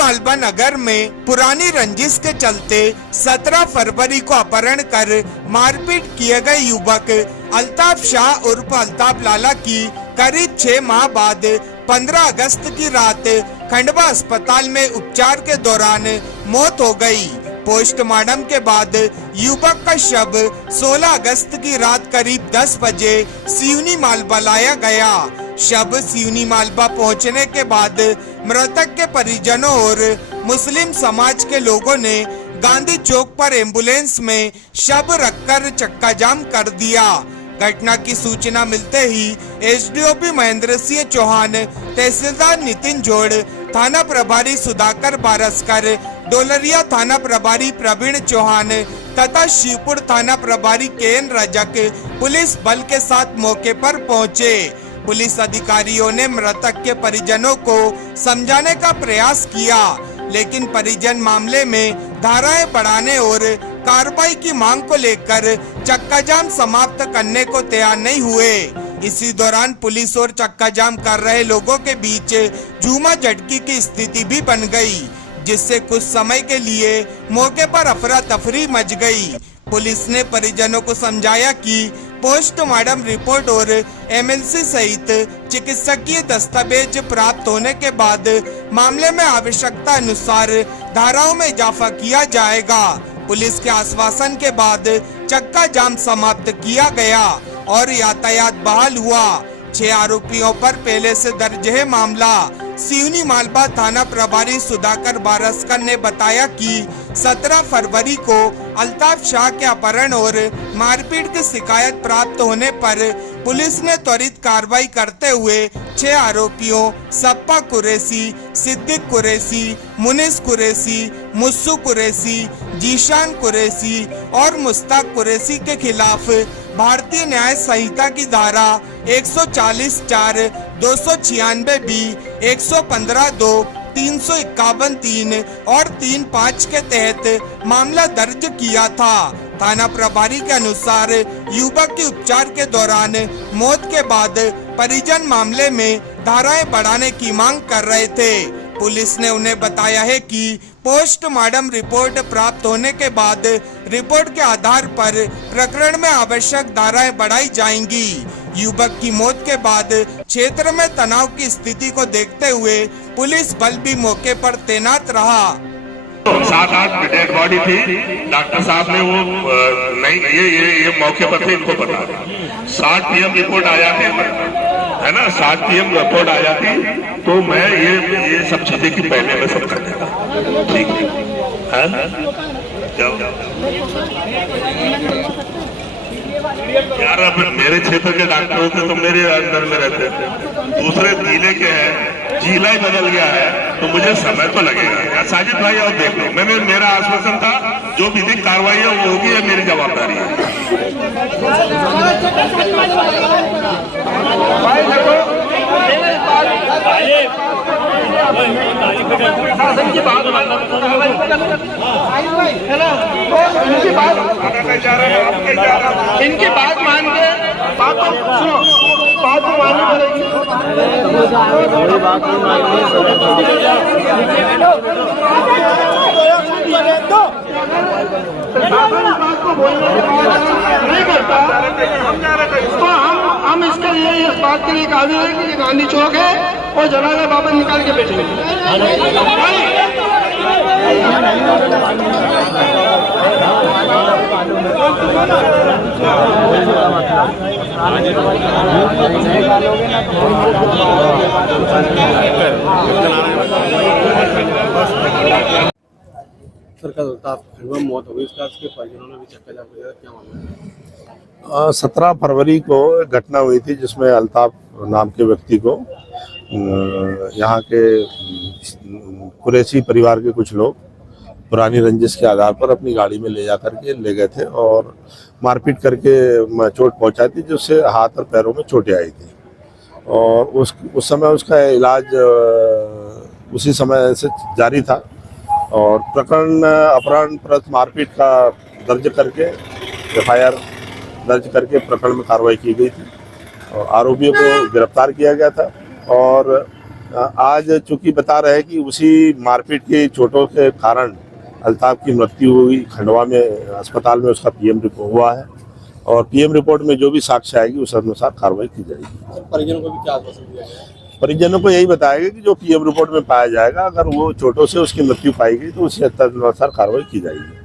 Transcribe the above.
मालवा नगर में पुरानी रंजिश के चलते 17 फरवरी को अपहरण कर मारपीट किए गए युवक अल्ताफ शाह उर्फ अल्ताफ लाला की करीब 6 माह बाद 15 अगस्त की रात खंडवा अस्पताल में उपचार के दौरान मौत हो गई। पोस्टमार्टम के बाद युवक का शव 16 अगस्त की रात करीब 10 बजे सिवनी मालवा लाया गया। शव सिवनी मालवा पहुंचने के बाद मृतक के परिजनों और मुस्लिम समाज के लोगों ने गांधी चौक पर एम्बुलेंस में शव रखकर चक्का जाम कर दिया। घटना की सूचना मिलते ही एसडीओपी महेंद्र सिंह चौहान, तहसीलदार नितिन जोड़, थाना प्रभारी सुधाकर बारसकर, डोलरिया थाना प्रभारी प्रवीण चौहान तथा शिवपुर थाना प्रभारी केएन रजक पुलिस बल के साथ मौके पर पहुंचे। पुलिस अधिकारियों ने मृतक के परिजनों को समझाने का प्रयास किया, लेकिन परिजन मामले में धाराएं बढ़ाने और कार्रवाई की मांग को लेकर चक्का जाम समाप्त करने को तैयार नहीं हुए। इसी दौरान पुलिस और चक्का जाम कर रहे लोगों के बीच झूमा झटकी की स्थिति भी बन गई, जिससे कुछ समय के लिए मौके पर अफरा तफरी मच गई। पुलिस ने परिजनों को समझाया कि पोस्टमार्टम रिपोर्ट और एमएलसी सहित चिकित्सकीय दस्तावेज प्राप्त होने के बाद मामले में आवश्यकता अनुसार धाराओं में इजाफा किया जाएगा। पुलिस के आश्वासन के बाद चक्का जाम समाप्त किया गया और यातायात बहाल हुआ। 6 आरोपियों पर पहले से दर्ज है मामला। सिवनी मालवा थाना प्रभारी सुधाकर बारसकर ने बताया कि 17 फरवरी को अल्ताफ शाह के अपहरण और मारपीट की शिकायत प्राप्त होने पर पुलिस ने त्वरित कार्रवाई करते हुए 6 आरोपियों सप्पा कुरैशी, सिद्दीक कुरैशी, मुनिस कुरैशी, मुस्सू कुरैशी, जीशान कुरैशी और मुश्ताक कुरैशी के खिलाफ भारतीय न्याय संहिता की धारा 140(4), 296(b), 115(2), 351(3) और 3(5) के तहत मामला दर्ज किया था। थाना प्रभारी के अनुसार युवक की उपचार के दौरान मौत के बाद परिजन मामले में धाराएं बढ़ाने की मांग कर रहे थे। पुलिस ने उन्हें बताया है कि पोस्टमार्टम रिपोर्ट प्राप्त होने के बाद रिपोर्ट के आधार पर प्रकरण में आवश्यक धाराएं बढ़ाई जाएंगी। युवक की मौत के बाद क्षेत्र में तनाव की स्थिति को देखते हुए पुलिस बल भी मौके पर तैनात रहा। 7-8 डेड बॉडी थी। डॉक्टर साहब ने वो नहीं ये मौके पर थे, इनको पता था। 7 PM रिपोर्ट आ जाती है ना, 7 PM रिपोर्ट आ जाती तो मैं ये सब चीजें की पहले मैं सब कर देता। ठीक है, यार अब मेरे क्षेत्र के डॉक्टर होते तो मेरे अंदर में रहते थे। दूसरे जिले के हैं, जिला ही बदल गया है तो मुझे समय तो लगेगा यार। साजिद भाई और देख लो, मेरा आश्वासन था जो विधिक कार्रवाई है वो होगी, है मेरी जवाबदारी है। इनकी बात मान के बात सुनो, बात तो माननी पड़ेगी। नहीं करता तो हम इसके लिए इस बात के लिए काबिल है कि गांधी चौक है और जलाला बाबा निकाल के बैठेंगे। सर कल अल्ताफ खंडवा मौत हो गई, इसका उसके परिजनों ने भी चक्का जाम किया, क्या मामला है? 17 फरवरी को घटना हुई थी जिसमें अल्ताफ नाम के व्यक्ति को यहाँ के कुरैशी परिवार के कुछ लोग पुरानी रंजिश के आधार पर अपनी गाड़ी में ले जा करके ले गए थे और मारपीट करके चोट पहुंचाई थी, जिससे हाथ और पैरों में चोटें आई थी। और उस समय उसका इलाज उसी समय से जारी था और प्रकरण अपहरण प्लस मारपीट का दर्ज करके FIR दर्ज करके प्रकरण में कार्रवाई की गई थी और आरोपियों को गिरफ्तार किया गया था। और आज चूंकि बता रहे हैं कि उसी मारपीट की चोटों के कारण अल्ताफ की मृत्यु हुई, खंडवा में अस्पताल में उसका पीएम रिपोर्ट हुआ है और पीएम रिपोर्ट में जो भी साक्ष्य आएगी उस अनुसार कार्रवाई की जाएगी। परिजनों को भी क्या आश्वासन दिया गया? परिजनों को यही बताया गया कि जो पीएम रिपोर्ट में पाया जाएगा, अगर वो चोटों से उसकी मृत्यु पाई गई तो उसी अनुसार कार्रवाई की जाएगी।